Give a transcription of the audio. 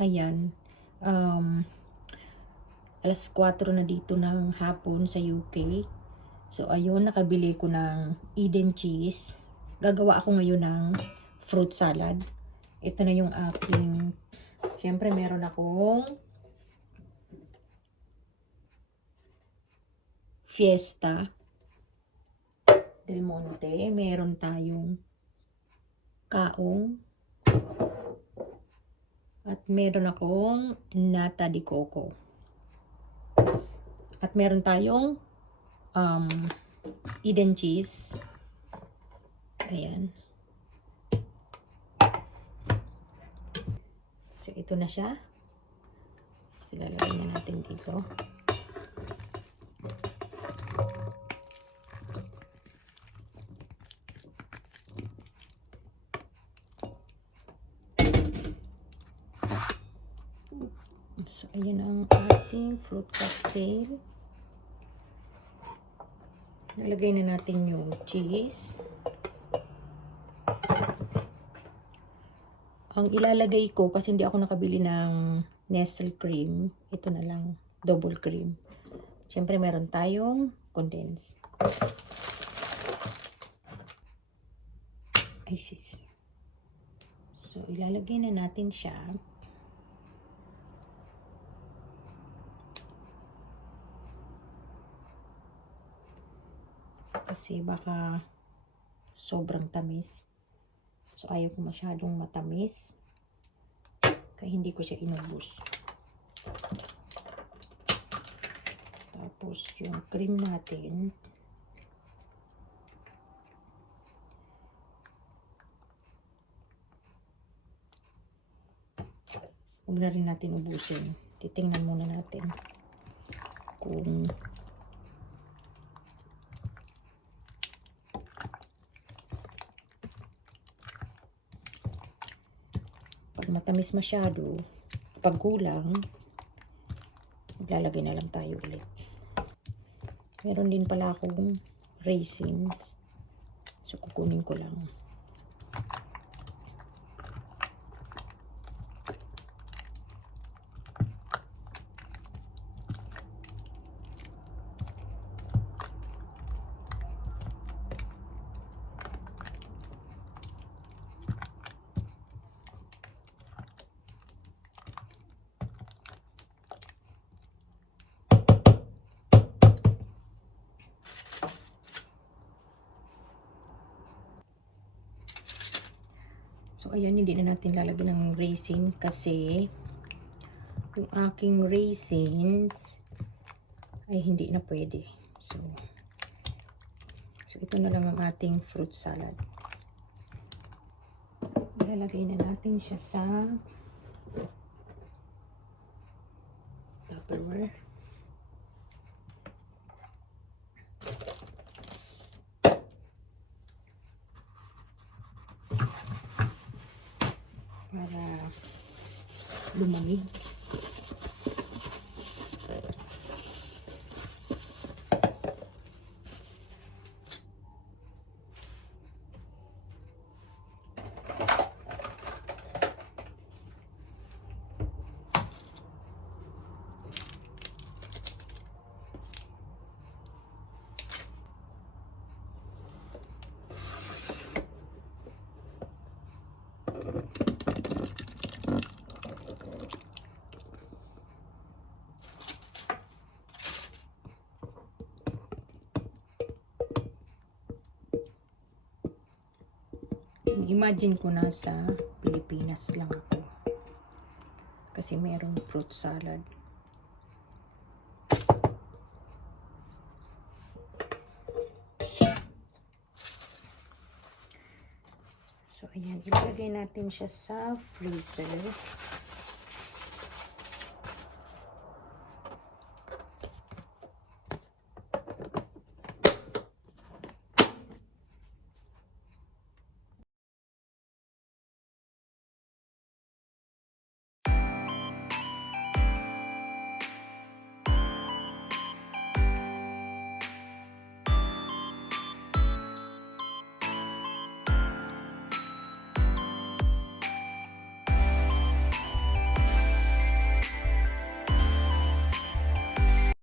Ayan. Alas 4 na dito ng hapon sa UK. So, ayun, nakabili ko ng Eden cheese. Gagawa ako ngayon ng fruit salad. Ito na yung aking, syempre meron akong Fiesta Del Monte. Meron tayong kaong. At meron akong nata de coco. At meron tayong Eden cheese. Ayan. So, ito na siya. Silalagay na natin dito. So, ayan ang ating fruit cocktail. Nalagay na natin yung cheese. Ang ilalagay ko, kasi hindi ako nakabili ng Nestle cream, ito na lang, double cream. Siyempre, meron tayong condensed. Ay, sis. So, ilalagay na natin siya. Kasi baka sobrang tamis. So, ayaw ko masyadong matamis. Kaya hindi ko siya inubos. Tapos, yung cream natin. Huwag na rin natin ubusin. Titingnan muna natin kung matamis masyado, pag kulang, maglalagay na lang tayo ulit. Meron din pala akong raisins. So, kukunin ko lang. So, ayan, hindi na natin lalagyan ng raisin kasi yung aking raisins ay hindi na pwede. So ito na lang ang ating fruit salad. Ilalagay na natin siya sa Tupperware. Para lumamig. Imagine ko nasa Pilipinas lang ako. Kasi mayroong fruit salad. So, ayan. Ilagay natin siya sa freezer.